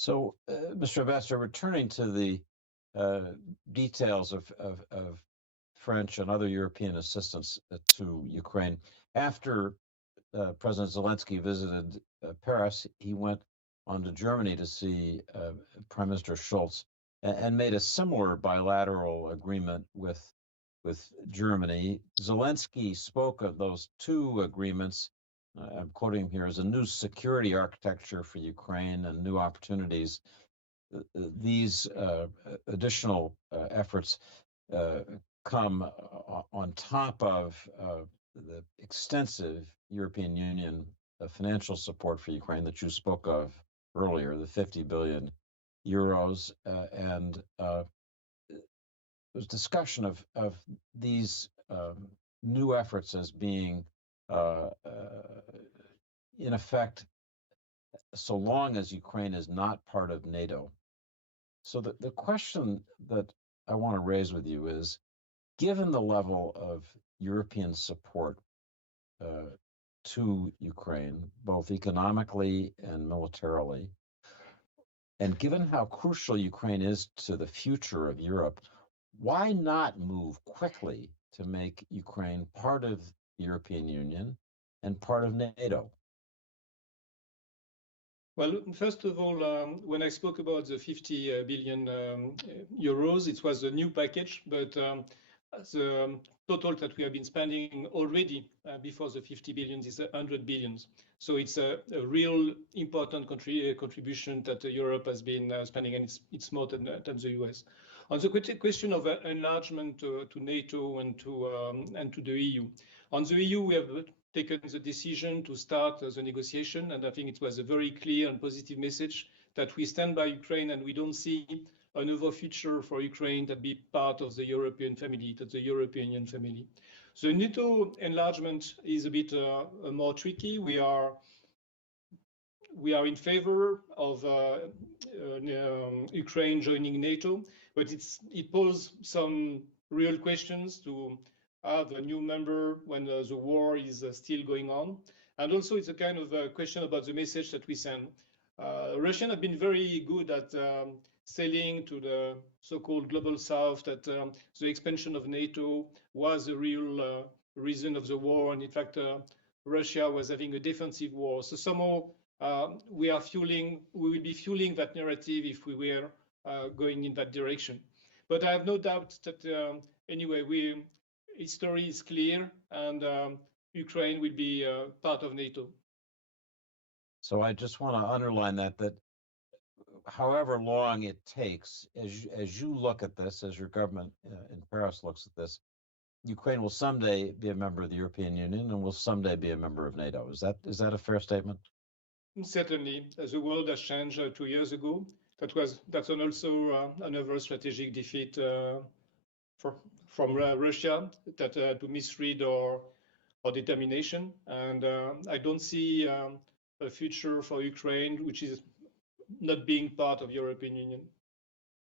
So, Mr. Ambassador, returning to the details of French and other European assistance to Ukraine, after President Zelensky visited Paris, he went on to Germany to see Prime Minister Schultz and made a similar bilateral agreement with Germany. Zelensky spoke of those two agreements, I'm quoting him here, as a new security architecture for Ukraine and new opportunities. These additional efforts come on top of the extensive European Union financial support for Ukraine that you spoke of earlier, the 50 billion euros, and there's discussion of these new efforts as being, in effect, so long as Ukraine is not part of NATO. So the question that I want to raise with you is, given the level of European support to Ukraine, both economically and militarily, and given how crucial Ukraine is to the future of Europe, why not move quickly to make Ukraine part of the European Union and part of NATO? Well, first of all, when I spoke about the 50 billion euros, it was a new package, but the total that we have been spending already before the 50 billion is 100 billions. So it's a real important contribution that Europe has been spending, and it's more than the US. On the question of enlargement to NATO and to the EU, on the EU, we have taken the decision to start the negotiation, and I think it was a very clear and positive message that we stand by Ukraine and we don't see another future for Ukraine that be part of the European family, that the European Union family. The NATO enlargement is a bit more tricky. We are in favor of Ukraine joining NATO, but it poses some real questions to have a new member when the war is still going on. And also it's a kind of a question about the message that we send. Russians have been very good at selling to the so-called global south that the expansion of NATO was a real reason of the war, and in fact Russia was having a defensive war. So somehow we will be fueling that narrative if we were going in that direction. But I have no doubt that anyway, history is clear, and Ukraine will be part of NATO. So I just want to underline that however long it takes, as you look at this, as your government in Paris looks at this, Ukraine will someday be a member of the European Union and will someday be a member of NATO. Is that a fair statement? Certainly, the world has changed 2 years ago. That's also another strategic defeat from Russia that to misread our determination, and I don't see a future for Ukraine which is not being part of European Union.